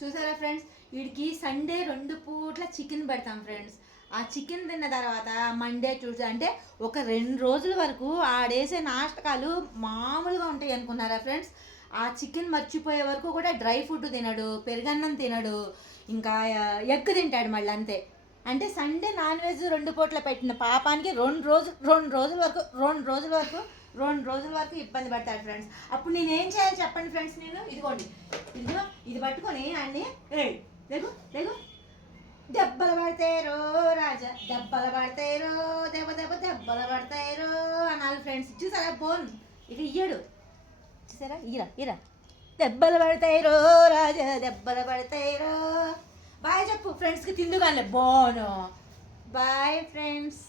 చూసారా ఫ్రెండ్స్, వీడికి సండే 2 పూట్ల చికెన్ పెడతాం ఫ్రెండ్స్. ఆ చికెన్ తిన్న తర్వాత మండే ట్యూస్డే అంటే ఒక 2 రోజుల వరకు ఆడేసే నాటకాలు మామూలుగా ఉంటాయి అనుకున్నారా ఫ్రెండ్స్. ఆ చికెన్ మర్చిపోయే వరకు కూడా డ్రై ఫుడ్ తినడు, పెరుగన్నం తినడు, ఇంకా ఎగ్ తింటాడు మళ్ళీ అంతే. అంటే సండే నాన్ వెజ్ 2 పూట్ల పెట్టిన పాపానికి 2 రోజుల వరకు ఇబ్బంది పడతాడు ఫ్రెండ్స్. అప్పుడు నేను ఏం చేయాలి చెప్పండి ఫ్రెండ్స్. నేను ఇదిగో ఇది పట్టుకొని అన్ని లేగు లేగు దెబ్బలు పడతాయిరో రాజా, దెబ్బలు పడతాయిరో, దెబ్బలు పడతాయిరో అనాలి ఫ్రెండ్స్. చూసారా బోన్ ఇక ఇయ్యడు, చూసారా ఇరా దెబ్బలు పడతాయిరో రాజా, దెబ్బలు పడతాయిరో. బాయ్ చెప్పు ఫ్రెండ్స్కి, తిందుగానే బోను. Bye friends.